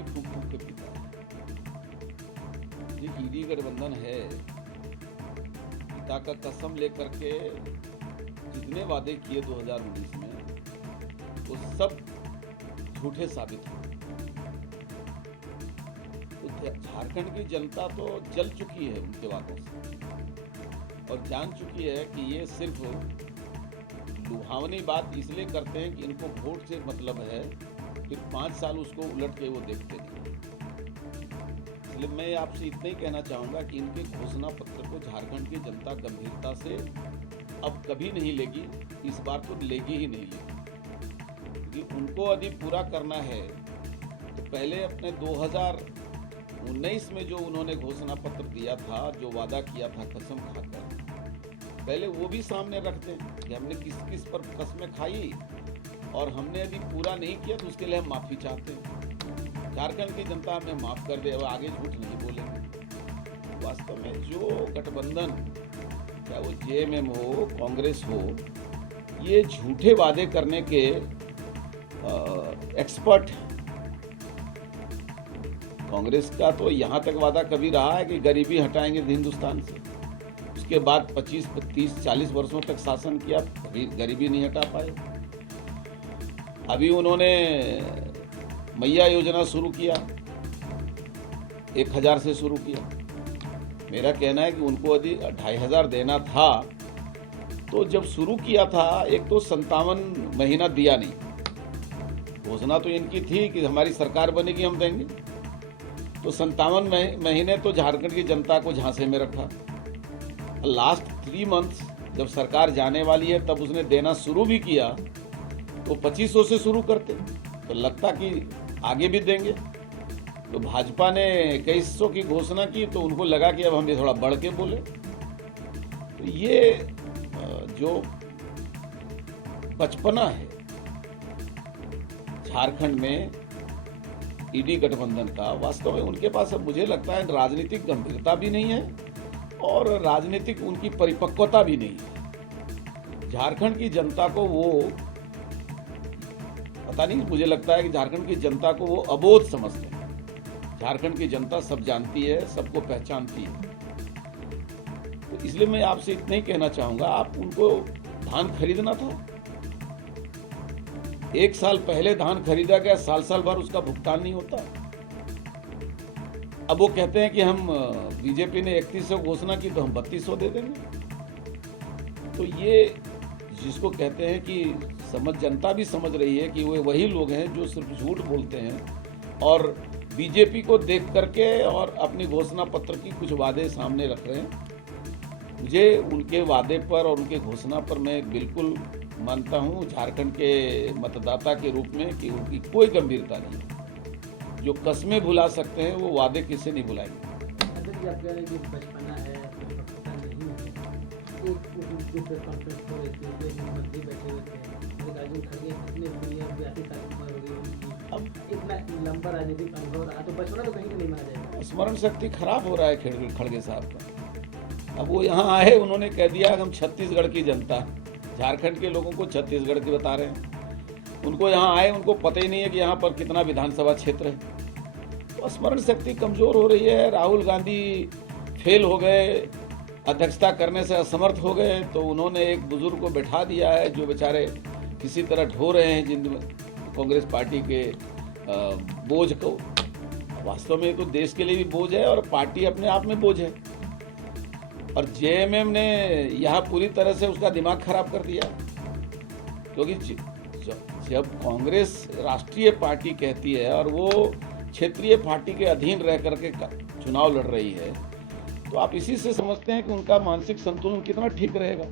पानी फूंक फूंक के पीता है। ये ईडी गठबंधन है, पिता का कसम लेकर के जितने वादे किए 2019 में वो सब झूठे साबित हुए। तो झारखंड की जनता तो जल चुकी है उनके वादों से और जान चुकी है कि ये सिर्फ लुभावनी बात इसलिए करते हैं कि इनको वोट से मतलब है, फिर 5 साल उसको उलट के वो देखते नहीं। इसलिए मैं आपसे इतना ही कहना चाहूँगा कि इनके घोषणा पत्र को झारखंड की जनता गंभीरता से अब कभी नहीं लेगी, इस बार तो लेगी ही नहीं लेगी। क्योंकि उनको यदि पूरा करना है तो पहले अपने 2019 में जो उन्होंने घोषणा पत्र दिया था, जो वादा किया था कसम खाकर, पहले वो भी सामने रखते हैं कि हमने किस किस पर कस्में खाई और हमने यदि पूरा नहीं किया तो उसके लिए हम माफ़ी चाहते हैं। झारखंड की जनता हमें माफ़ कर दे और आगे झूठ नहीं बोलेंगे। वास्तव में जो गठबंधन, चाहे वो जेएमएम हो, कांग्रेस हो, ये झूठे वादे करने के एक्सपर्ट हैं। कांग्रेस का तो यहाँ तक वादा कभी रहा है कि गरीबी हटाएंगे हिंदुस्तान से, उसके बाद 25, 30, 40 वर्षों तक शासन किया, कभी गरीबी नहीं हटा पाए। अभी उन्होंने मैया योजना शुरू किया, 1000 से शुरू किया। मेरा कहना है कि उनको यदि 2500 देना था तो जब शुरू किया था, एक तो 57 महीना दिया नहीं। घोषणा तो इनकी थी कि हमारी सरकार बनेगी हम देंगे, तो 57 महीने तो झारखंड की जनता को झांसे में रखा। लास्ट 3 मंथ्स जब सरकार जाने वाली है तब उसने देना शुरू भी किया, तो 2500 से शुरू करते तो लगता कि आगे भी देंगे। तो भाजपा ने 2100 की घोषणा की तो उनको लगा कि अब हम ये थोड़ा बढ़ के बोले। तो ये जो बचपना है झारखंड में ईडी गठबंधन का, वास्तव में उनके पास अब मुझे लगता है राजनीतिक गंभीरता भी नहीं है और राजनीतिक उनकी परिपक्वता भी नहीं है। झारखंड की जनता को वो पता नहीं, मुझे लगता है कि झारखंड की जनता को वो अबोध समझते हैं। झारखंड की जनता सब जानती है, सबको पहचानती है। तो इसलिए मैं आपसे इतना ही कहना चाहूंगा, आप उनको धान खरीदना था, 1 साल पहले धान खरीदा गया, साल भर उसका भुगतान नहीं होता। अब वो कहते हैं कि हम बीजेपी ने 3100 घोषणा की तो हम 3200 दे देंगे। तो ये जिसको कहते हैं कि जनता भी समझ रही है कि वे वही लोग हैं जो सिर्फ झूठ बोलते हैं और बीजेपी को देख करके और अपनी घोषणा पत्र की कुछ वादे सामने रख रहे हैं। मुझे उनके वादे पर और उनके घोषणा पर मैं बिल्कुल मानता हूँ झारखंड के मतदाता के रूप में कि उनकी कोई गंभीरता नहीं है। जो कस्में भुला सकते हैं वो वादे किसे नहीं भुलाएंगे। अब इतना लंबा राजनीतिक अनुभव रहा तो बचपना तो कहीं नहीं माना जाएगा। स्मरण शक्ति खराब हो रहा है खड़गे साहब का। अब वो यहाँ आए, उन्होंने कह दिया कि हम छत्तीसगढ़ की जनता, झारखंड के लोगों को छत्तीसगढ़ की बता रहे हैं। उनको यहाँ आए, उनको पता ही नहीं है कि यहाँ पर कितना विधानसभा क्षेत्र है। तो स्मरण शक्ति कमजोर हो रही है। राहुल गांधी फेल हो गए, अध्यक्षता करने से असमर्थ हो गए, तो उन्होंने एक बुजुर्ग को बैठा दिया है जो बेचारे किसी तरह ढो रहे हैं जिन कांग्रेस पार्टी के बोझ को। वास्तव में तो देश के लिए भी बोझ है और पार्टी अपने आप में बोझ है। और जेएमएम ने यहाँ पूरी तरह से उसका दिमाग खराब कर दिया, क्योंकि जब कांग्रेस राष्ट्रीय पार्टी कहती है और वो क्षेत्रीय पार्टी के अधीन रह करके चुनाव लड़ रही है, तो आप इसी से समझते हैं कि उनका मानसिक संतुलन कितना ठीक रहेगा।